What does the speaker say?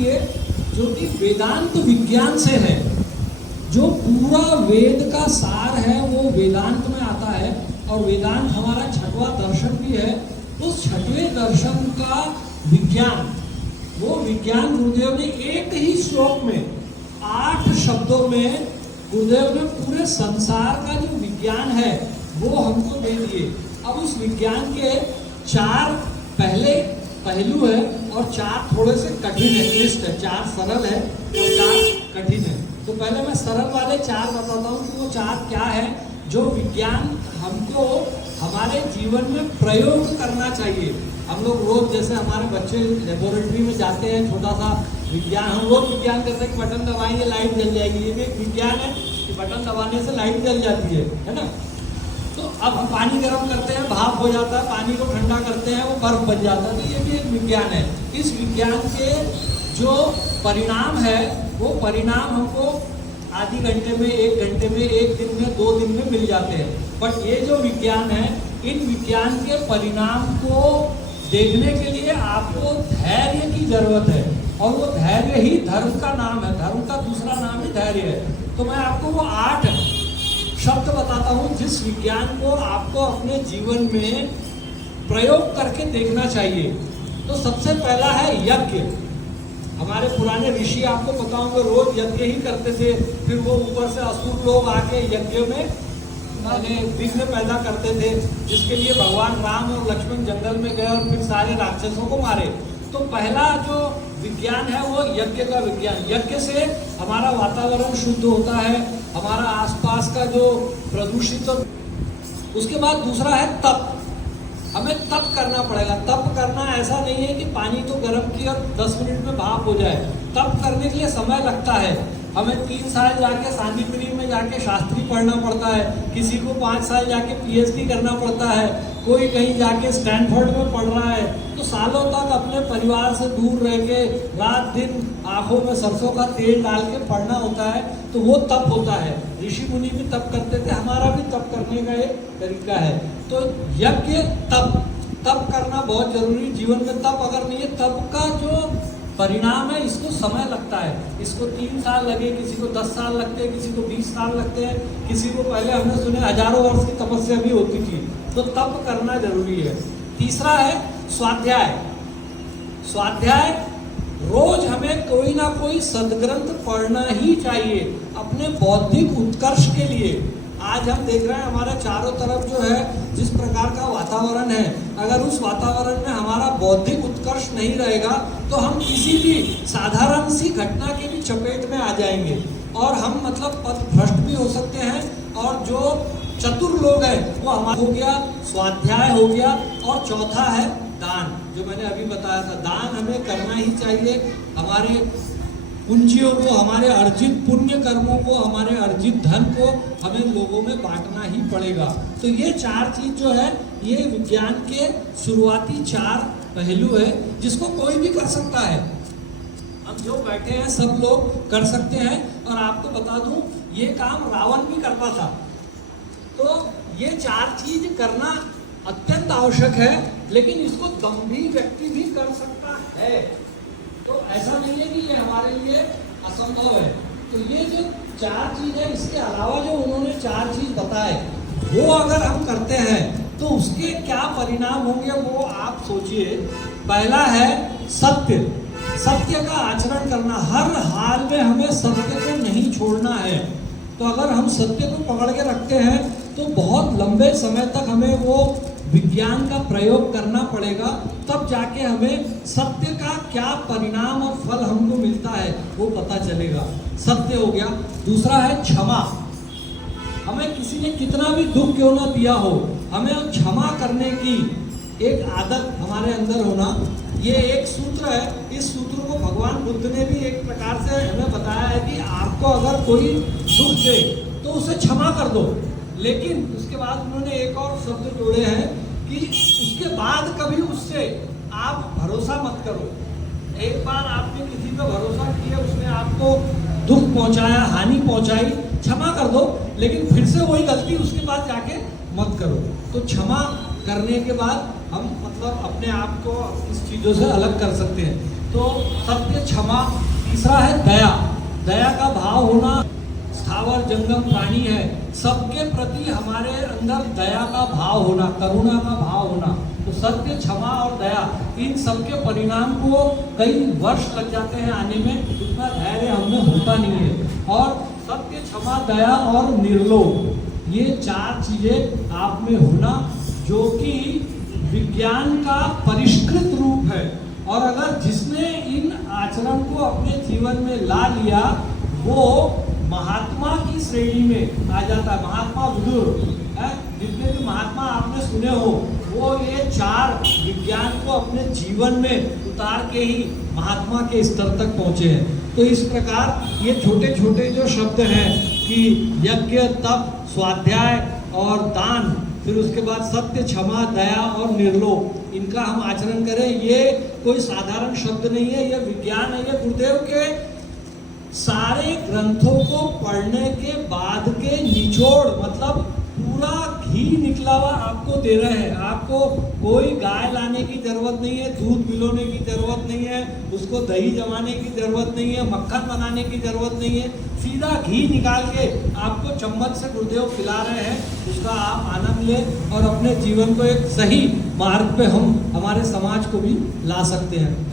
कीजिए जो कि वेदांत विज्ञान से है। जो पूरा वेद का सार है वो वेदांत में आता है, और वेदांत हमारा छठवां दर्शन भी है। उस छठवें दर्शन का विज्ञान, वो विज्ञान गुरुदेव ने एक ही श्लोक में 8 शब्दों में गुरुदेव ने पूरे संसार का जो विज्ञान है वो हमको दे दिए। अब उस विज्ञान के 4 पहले पहलू है और 4 थोड़े से कठिन है, क्लिष्ट है। 4 सरल है और 4 कठिन है। तो पहले मैं सरल वाले 4 बताता हूँ कि वो 4 क्या है जो विज्ञान हमको हमारे जीवन में प्रयोग करना चाहिए। हम लोग रोज, जैसे हमारे बच्चे लेबोरेटरी में जाते हैं, छोटा सा विज्ञान, हम लोग विज्ञान करते हैं कि बटन दबाएंगे लाइट जल जाएगी। ये भी एक विज्ञान है कि बटन दबाने से लाइट जल जाती है ना। तो अब हम पानी गर्म करते हैं, भाप हो जाता है, पानी को ठंडा करते हैं, वो बर्फ बन जाता है। तो ये भी एक विज्ञान है। इस विज्ञान के जो परिणाम है वो परिणाम हमको आधी घंटे में, 1 घंटे में, 1 दिन में, 2 दिन में मिल जाते हैं। बट ये जो विज्ञान है, इन विज्ञान के परिणाम को देखने के लिए आपको धैर्य की जरूरत है, और वो धैर्य ही धर्म का नाम है। धर्म का दूसरा नाम ही धैर्य है। तो मैं आपको वो 8 शब्द बताता हूँ जिस विज्ञान को आपको अपने जीवन में प्रयोग करके देखना चाहिए। तो सबसे पहला है यज्ञ। हमारे पुराने ऋषि, आपको पता होगा, रोज यज्ञ ही करते थे। फिर वो ऊपर से असुर लोग आके यज्ञ में विघ्न पैदा करते थे, जिसके लिए भगवान राम और लक्ष्मण जंगल में गए और फिर सारे राक्षसों को मारे। तो पहला जो विज्ञान है वो यज्ञ का विज्ञान। यज्ञ से हमारा वातावरण शुद्ध होता है, हमारा आसपास का जो प्रदूषित। उसके बाद दूसरा है तप। हमें तप करना पड़ेगा। तप करना ऐसा नहीं है कि पानी तो गर्म किया और 10 मिनट में भाप हो जाए। तप करने के लिए समय लगता है। हमें 3 साल जाके सांदीपनि में जाके शास्त्री पढ़ना पड़ता है, किसी को 5 साल जाके PhD करना पड़ता है, कोई कहीं जाके स्टैनफोर्ड में पढ़ रहा है। तो सालों तक अपने परिवार से दूर रह के रात दिन आंखों में सरसों का तेल डाल के पढ़ना होता है। तो वो तप होता है। ऋषि मुनि भी तप करते थे, हमारा भी तप करने का एक तरीका है। तो यज्ञ, तप करना बहुत जरूरी जीवन में। तप अगर नहीं है, तप का जो परिणाम है इसको समय लगता है। इसको 3 साल लगे, किसी को 10 साल लगते हैं, किसी को 20 साल लगते हैं, किसी को पहले हमने सुने हजारों वर्ष की तपस्या भी होती थी। तो तप करना जरूरी है। तीसरा है स्वाध्याय। स्वाध्याय, रोज हमें कोई ना कोई सदग्रंथ पढ़ना ही चाहिए अपने बौद्धिक उत्कर्ष के लिए। आज हम देख रहे हैं हमारे चारों तरफ जो है जिस प्रकार का वातावरण है, अगर उस वातावरण में हमारा बौद्धिक उत्कर्ष नहीं रहेगा तो हम किसी भी साधारण सी घटना के भी चपेट में आ जाएंगे और हम मतलब पथभ्रष्ट भी हो सकते हैं। और जो चतुर लोग हैं वो हमारा हो गया, स्वाध्याय हो गया, और चौथा है दान, जो मैंने अभी बताया था। दान हमें करना ही चाहिए। हमारे पूंजियों को, हमारे अर्जित पुण्य कर्मों को, हमारे अर्जित धन को हमें लोगों में बांटना ही पड़ेगा। तो ये 4 चीज जो है ये विज्ञान के शुरुआती 4 पहलू है जिसको कोई भी कर सकता है। हम जो बैठे हैं सब लोग कर सकते हैं। और आपको बता दूं ये काम रावण भी करता था। तो ये 4 चीज करना अत्यंत आवश्यक है, लेकिन इसको दम्भी व्यक्ति भी कर सकता है। तो ऐसा नहीं है कि ये हमारे लिए असंभव है। तो ये जो 4 चीज है, इसके अलावा जो उन्होंने 4 चीज बताए वो अगर हम करते हैं तो उसके क्या परिणाम होंगे वो आप सोचिए। पहला है सत्य। सत्य का आचरण करना। हर हाल में हमें सत्य को नहीं छोड़ना है। तो अगर हम सत्य को पकड़ के रखते हैं तो बहुत लंबे समय तक हमें वो विज्ञान का प्रयोग करना पड़ेगा, तब जाके हमें सत्य का क्या परिणाम और फल हमको मिलता है वो पता चलेगा। सत्य हो गया। दूसरा है क्षमा। हमें किसी ने कितना भी दुख क्यों ना दिया हो, हमें क्षमा करने की एक आदत हमारे अंदर होना। ये एक सूत्र है। इस सूत्र को भगवान बुद्ध ने भी एक प्रकार से हमें बताया है कि आपको अगर कोई दुख दे तो उसे क्षमा कर दो। लेकिन उसके बाद उन्होंने एक और शब्द जोड़े हैं कि उसके बाद कभी उससे आप भरोसा मत करो। एक बार आपने किसी पर भरोसा किया, उसने आपको दुख पहुंचाया, हानि पहुंचाई, क्षमा कर दो, लेकिन फिर से वही गलती उसके बाद जाके मत करो। तो क्षमा करने के बाद हम मतलब अपने आप को इस चीज़ों से अलग कर सकते हैं। तो सत्य, क्षमा। तीसरा है दया। दया का भाव होना, स्थावर जंगम प्राणी है, सबके प्रति हमारे अंदर दया का भाव होना, करुणा का भाव होना। तो सत्य, क्षमा और दया, इन सबके परिणाम को कई वर्ष लग जाते हैं आने में, इतना धैर्य हमें होता नहीं है। और सत्य, क्षमा, दया और निर्लोभ, ये 4 चीजें आप में होना, जो कि विज्ञान का परिष्कृत रूप है। और अगर जिसने इन आचरण को अपने जीवन में ला लिया, वो महात्मा की श्रेणी में आ जाता है। महात्मा बुजुर्ग, जितने भी महात्मा आपने सुने हो, वो ये 4 विज्ञान को अपने जीवन में उतार के ही महात्मा के स्तर तक पहुंचे हैं। तो इस प्रकार ये छोटे छोटे जो शब्द हैं कि यज्ञ, तप, स्वाध्याय और दान, फिर उसके बाद सत्य, क्षमा, दया और निर्लोभ, इनका हम आचरण करें, ये कोई साधारण शब्द नहीं है, ये विज्ञान है। ये गुरुदेव के सारे ग्रंथों को पढ़ने के बाद के निचोड़, मतलब पूरा घी निकला हुआ आपको दे रहे हैं। आपको कोई गाय लाने की जरूरत नहीं है, दूध पिलोने की जरूरत नहीं है, उसको दही जमाने की जरूरत नहीं है, मक्खन बनाने की जरूरत नहीं है, सीधा घी निकाल के आपको चम्मच से गुरुदेव खिला रहे हैं। उसका आप आनंद लें और अपने जीवन को एक सही मार्ग पे हम हमारे समाज को भी ला सकते हैं।